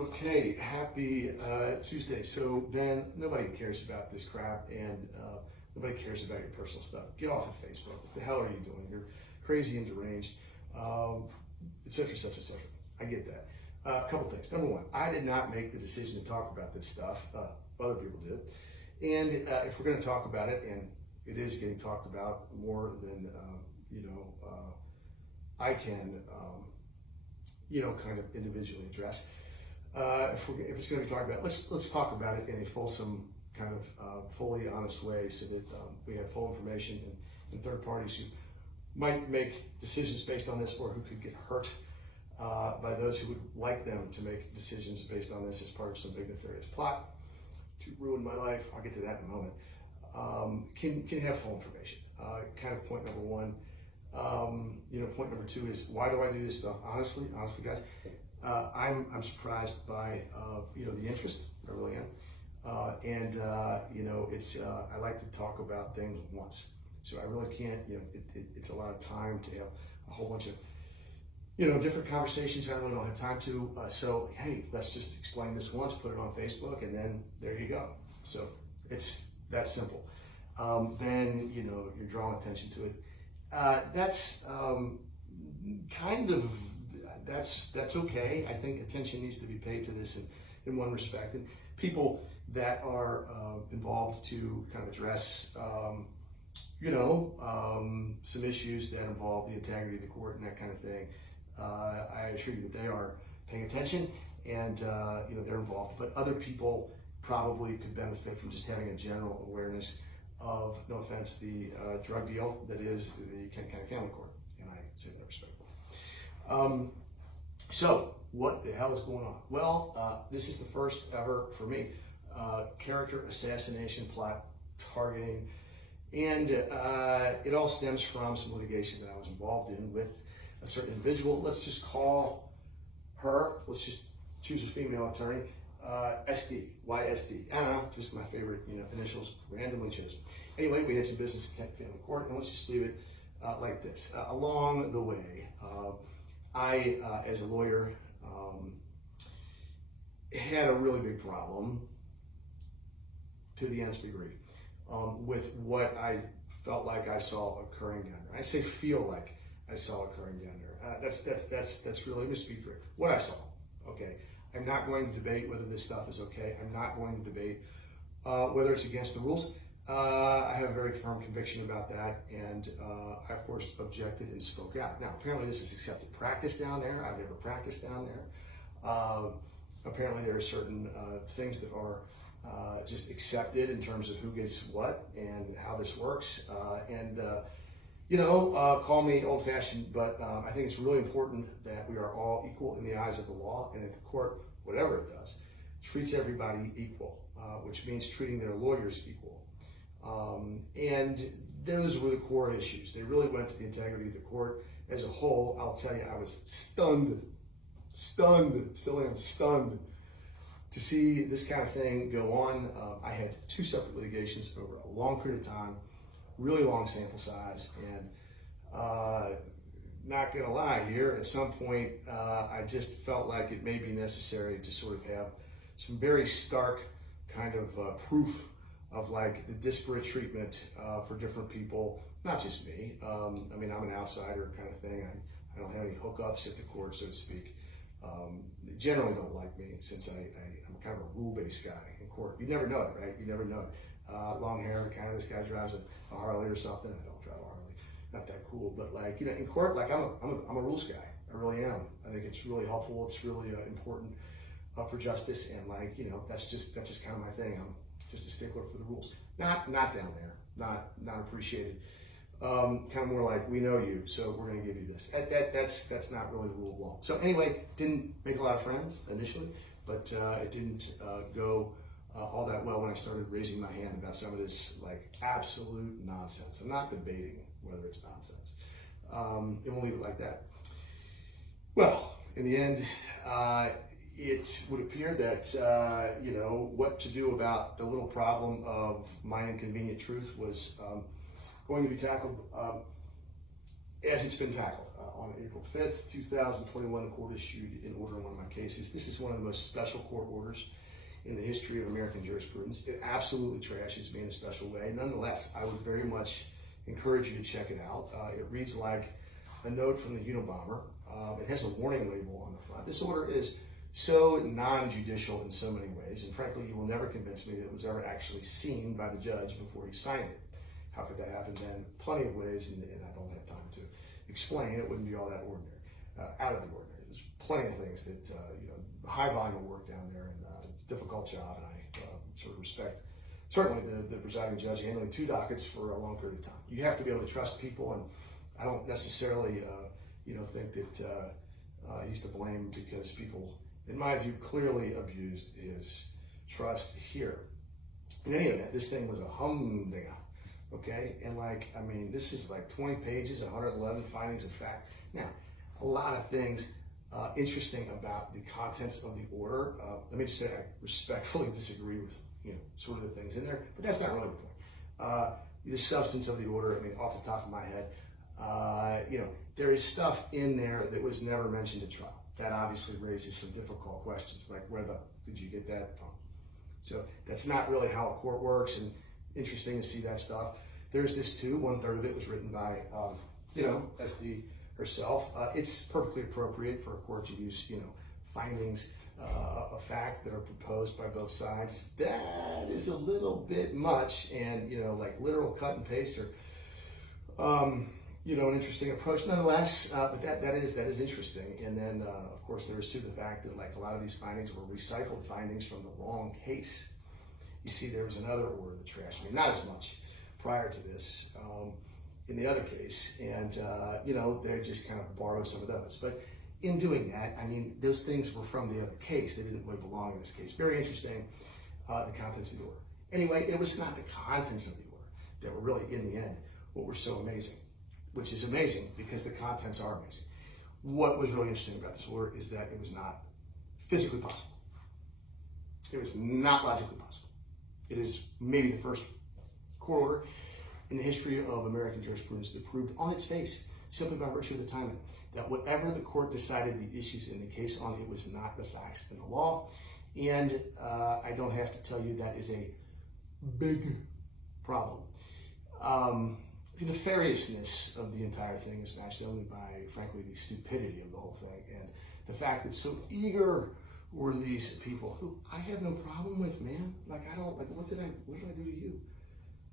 Okay, happy Tuesday. So Ben, nobody cares about this crap, and nobody cares about your personal stuff. Get off of Facebook. What the hell are you doing? You're crazy and deranged, etc., etc., etc. I get that. A couple things. Number one, I did not make the decision to talk about this stuff. Other people did. And if we're going to talk about it, and it is getting talked about more than I can, kind of individually address. If it's going to be talked about, let's talk about it in a fulsome, kind of fully honest way, so that we have full information and third parties who might make decisions based on this, or who could get hurt by those who would like them to make decisions based on this as part of some big nefarious plot to ruin my life. I'll get to that in a moment. Can have full information. Kind of point number one. Point number two is, why do I do this stuff? Honestly, guys, I'm surprised by the interest. I really am. It's I like to talk about things once, so I really can't. It's a lot of time to have a whole bunch of different conversations. I really don't have time to. So hey, let's just explain this once, put it on Facebook, and then there you go. So it's that simple. Then you're drawing attention to it. That's that's okay. I think attention needs to be paid to this in one respect, and people that are involved to kind of address some issues that involve the integrity of the court and that kind of thing. I assure you that they are paying attention, and they're involved. But other people probably could benefit from just having a general awareness of, no offense, the drug deal that is the Kenton County Family Court, and I say that respectfully. So what the hell is going on? Well, this is the first ever, for me, character assassination plot targeting, and it all stems from some litigation that I was involved in with a certain individual. Let's just call her, let's just choose a female attorney, SD, YSD. I don't know, just my favorite, initials, randomly chosen. Anyway, we had some business in the court, and let's just leave it like this. Along the way, I, as a lawyer, had a really big problem, to the nth degree, with what I felt like I saw occurring down there. I say feel like I saw occurring down there. That's really, let me speak for what I saw. Okay. I'm not going to debate whether this stuff is okay. I'm not going to debate whether it's against the rules. I have a very firm conviction about that, and I, of course, objected and spoke out. Now, apparently this is accepted practice down there. I've never practiced down there. Apparently there are certain things that are just accepted in terms of who gets what and how this works. Call me old-fashioned, but I think it's really important that we are all equal in the eyes of the law, and that the court, whatever it does, treats everybody equal, which means treating their lawyers equal. And those were the core issues. They really went to the integrity of the court as a whole. I'll tell you, I was stunned, still am stunned to see this kind of thing go on. I had two separate litigations over a long period of time, really long sample size, and not gonna lie here, at some point I just felt like it may be necessary to sort of have some very stark kind of proof of like the disparate treatment for different people, not just me. I mean, I'm an outsider kind of thing. I don't have any hookups at the court, so to speak. They generally don't like me, since I'm kind of a rule-based guy in court. You never know it, right? You never know it. Long hair, kind of, this guy drives a Harley or something. I don't drive a Harley, not that cool. But like, in court, like I'm a rules guy. I really am. I think it's really helpful. It's really important for justice, and like, that's just kind of my thing. I'm just a stickler for the rules. Not down there. Not appreciated. Kind of more like, we know you, so we're going to give you this. That's not really the rule of law. So anyway, didn't make a lot of friends initially, but it didn't go all that well when I started raising my hand about some of this like absolute nonsense. I'm not debating whether it's nonsense. And we'll leave it like that. Well, in the end, it would appear that what to do about the little problem of my inconvenient truth was going to be tackled as it's been tackled. On April 5th, 2021, the court issued an order in one of my cases. This is one of the most special court orders in the history of American jurisprudence. It absolutely trashes me in a special way. Nonetheless, I would very much encourage you to check it out. It reads like a note from the Unabomber. It has a warning label on the front. This order is so non-judicial in so many ways, and frankly, you will never convince me that it was ever actually seen by the judge before he signed it. How could that happen then? Plenty of ways, and I don't have time to explain. It wouldn't be all that ordinary, out of the ordinary. There's plenty of things that, high volume of work down there, and it's a difficult job, and I sort of respect certainly the presiding judge handling 2 dockets for a long period of time. You have to be able to trust people, and I don't necessarily, think that he's to blame because people, in my view, clearly abused his trust here. In any event, this thing was a humdinger, okay? And this is like 20 pages, 111 findings of fact. Now, a lot of things interesting about the contents of the order. Let me just say I respectfully disagree with, sort of the things in there, but that's not really the point. The substance of the order, off the top of my head, there is stuff in there that was never mentioned at trial. That obviously raises some difficult questions, like where did you get that from? So that's not really how a court works, and interesting to see that stuff. There's this too. 1/3 of it was written by, SD herself. It's perfectly appropriate for a court to use, findings of fact that are proposed by both sides. That is a little bit much, and like literal cut and paste or an interesting approach nonetheless, but that is interesting. And then, of course, there is too the fact that like a lot of these findings were recycled findings from the wrong case. You see, there was another order that trashed me, not as much prior to this in the other case, and they just kind of borrow some of those. But in doing that, those things were from the other case. They didn't really belong in this case. Very interesting, the contents of the order. Anyway, it was not the contents of the order that were really, in the end, what were so amazing. Which is amazing because the contents are amazing. What was really interesting about this order is that it was not physically possible. It was not logically possible. It is maybe the first court order in the history of American jurisprudence that proved on its face, simply by virtue of the timing, that whatever the court decided the issues in the case on, it was not the facts in the law. And I don't have to tell you that is a big problem. The nefariousness of the entire thing is matched only by, frankly, the stupidity of the whole thing, and the fact that so eager were these people who I have no problem with, man. What did I do to you?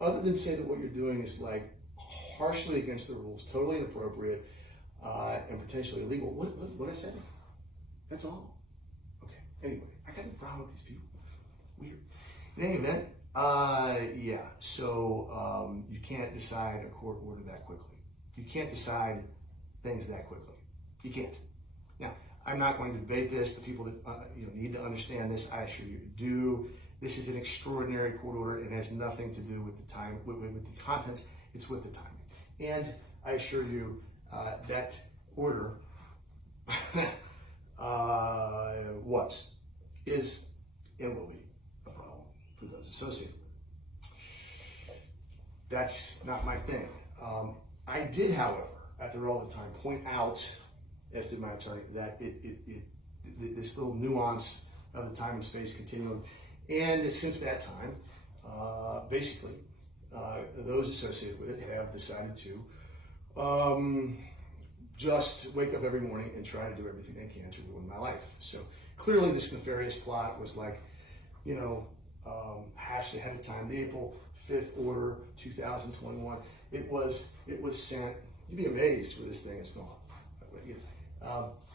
Other than say that what you're doing is like harshly against the rules, totally inappropriate, and potentially illegal. What I said? That's all. Okay. Anyway, I got no problem with these people. Weird. In any event. So you can't decide a court order that quickly. You can't decide things that quickly. You can't. Now, I'm not going to debate this. The people that need to understand this, I assure you do. This is an extraordinary court order. It has nothing to do with the time, with the contents. It's with the timing. And I assure you that order is, and will be a problem for those associated with it. That's not my thing. I did, however, at the relevant time, point out, as did my attorney, that this little nuance of the time and space continuum, and since that time, basically, those associated with it have decided to just wake up every morning and try to do everything they can to ruin my life. So clearly, this nefarious plot was like, hashed ahead of time. The April 5th order, 2021. It was sent. You'd be amazed where this thing is gone.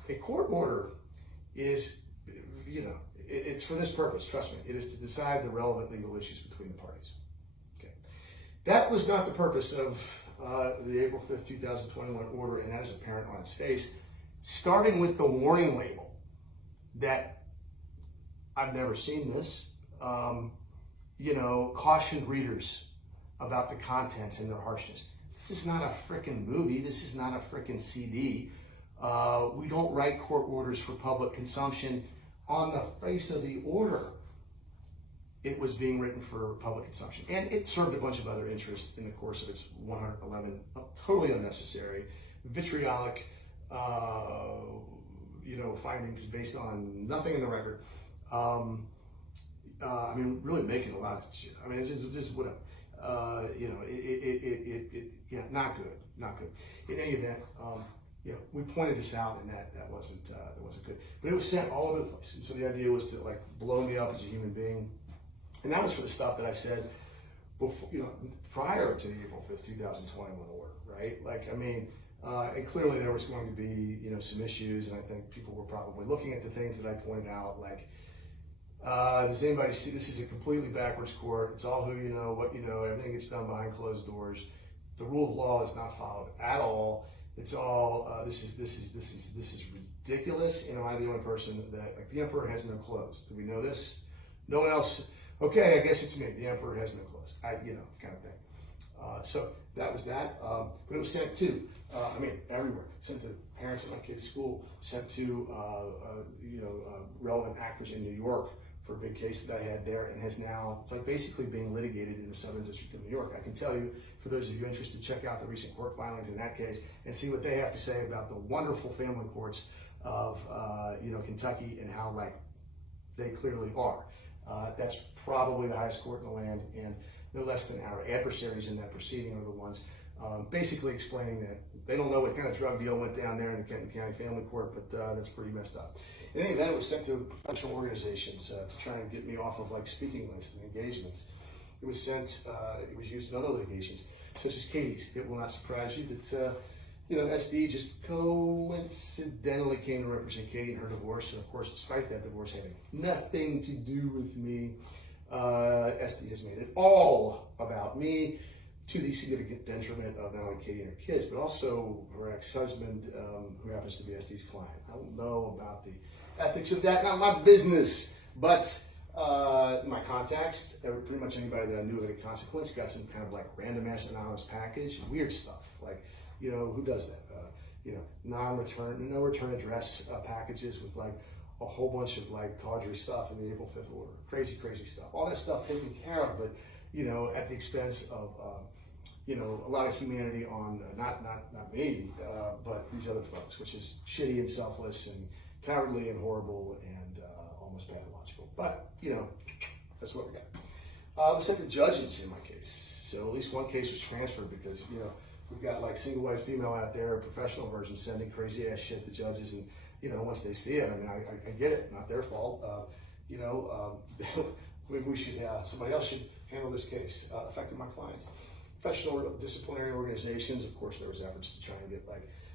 A court order is, it's for this purpose. Trust me, it is to decide the relevant legal issues between the parties. Okay, that was not the purpose of the April 5th, 2021 order, and that is apparent on its face. Starting with the warning label that I've never seen this. Cautioned readers about the contents and their harshness. This is not a frickin' movie. This is not a frickin' CD. We don't write court orders for public consumption. On the face of the order, it was being written for public consumption. And it served a bunch of other interests in the course of its 111 totally unnecessary vitriolic, findings based on nothing in the record. Really making a lot of shit. I mean, it's just whatever. Not good, not good. In any event, we pointed this out, and that wasn't good. But it was sent all over the place, and so the idea was to like blow me up as a human being, and that was for the stuff that I said before, prior to the April 5th, 2021 order, right? And clearly there was going to be, some issues, and I think people were probably looking at the things that I pointed out, like, does anybody see this is a completely backwards court? It's all who you know, what you know, everything gets done behind closed doors. The rule of law is not followed at all. It's all, this is ridiculous, and am I the only person that, like, the emperor has no clothes? Do we know this? No one else? Okay, I guess it's me. The emperor has no clothes. Kind of thing. So that was that. But it was sent to, everywhere. Sent to parents at my kids' school. Sent to, relevant actors in New York for a big case that I had there, and has now, it's like basically being litigated in the Southern District of New York. I can tell you, for those of you interested, check out the recent court filings in that case and see what they have to say about the wonderful family courts of, Kentucky, and how, like, they clearly are. That's probably the highest court in the land, and no less than our adversaries in that proceeding are the ones basically explaining that they don't know what kind of drug deal went down there in the Kenton County Family Court, but that's pretty messed up. In any event, it was sent to professional organizations to try and get me off of, like, speaking lists and engagements. It was sent, it was used in other litigations, such as Katie's. It will not surprise you that, SD just coincidentally came to represent Katie in her divorce, and of course, despite that divorce having nothing to do with me, SD has made it all about me, to the significant detriment of not only Katie and her kids, but also her ex-husband, who happens to be SD's client. I don't know about the ethics of that, not my business, but my contacts, pretty much anybody that I knew of any consequence got some kind of like random ass anonymous package, weird stuff. Like, who does that? No return address packages with like a whole bunch of like tawdry stuff in the April 5th order. Crazy stuff. All that stuff taken care of, but at the expense of a lot of humanity on not me, but these other folks, which is shitty and selfless and cowardly and horrible and almost pathological. But that's what we got. We sent the judges in my case, so at least one case was transferred because we've got like single white female out there, professional versions sending crazy ass shit to judges, and once they see it, I get it, not their fault. We should somebody else should handle this case affecting my clients. Professional disciplinary organizations, of course, there was efforts to try and get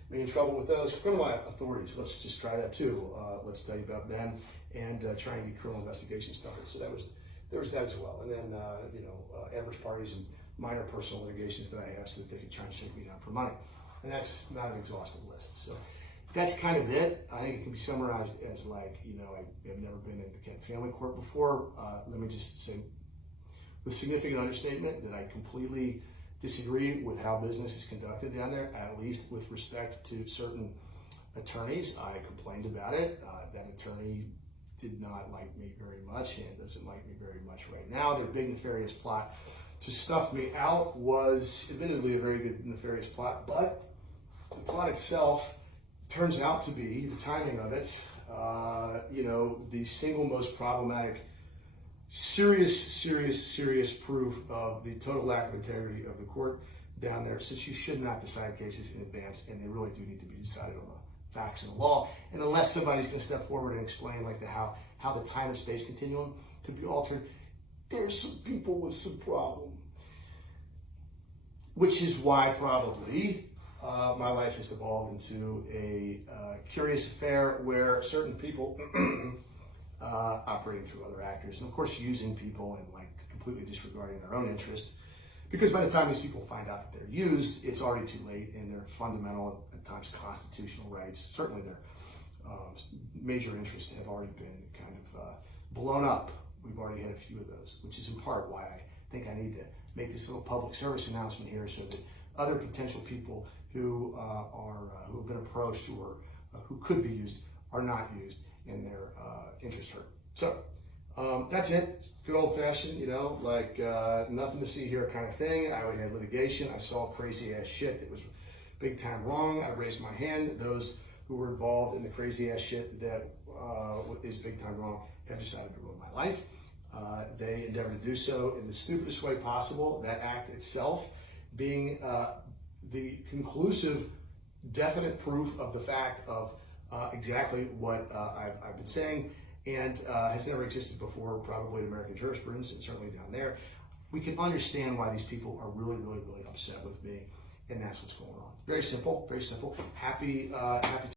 me in trouble with those. Criminal authorities, let's just try that too. Let's tell you about them and try and get criminal investigations started. So there was that as well. And then adverse parties and minor personal litigations that I have so that they could try and shake me down for money. And that's not an exhaustive list. So that's kind of it. I think it can be summarized as I've never been in the Kenton Family Court before. Let me just say with significant understatement that I completely disagree with how business is conducted down there, at least with respect to certain attorneys. I complained about it. That attorney did not like me very much and doesn't like me very much right now. Their big nefarious plot to stuff me out was admittedly a very good nefarious plot, but the plot itself turns out to be, the timing of it, the single most problematic, serious proof of the total lack of integrity of the court down there, since you should not decide cases in advance, and they really do need to be decided on the facts and the law. And unless somebody's going to step forward and explain how the time and space continuum could be altered, there's some people with some problem. Which is why probably my life has evolved into a curious affair where certain people operating through other actors, and of course using people and completely disregarding their own interest, because by the time these people find out that they're used, it's already too late, and their fundamental, at times constitutional rights, certainly their major interests, have already been kind of blown up. We've already had a few of those, which is in part why I think I need to make this little public service announcement here, so that other potential people who who have been approached or who could be used are not used in their interest hurt. So that's it. It's good old fashioned, nothing to see here kind of thing. I already had litigation. I saw crazy ass shit that was big time wrong. I raised my hand. Those who were involved in the crazy ass shit that is big time wrong have decided to ruin my life. They endeavor to do so in the stupidest way possible. That act itself being the conclusive, definite proof of the fact of exactly what I've been saying, and has never existed before, probably in American jurisprudence, and certainly down there. We can understand why these people are really, really, really upset with me, and that's what's going on. Very simple, very simple. Happy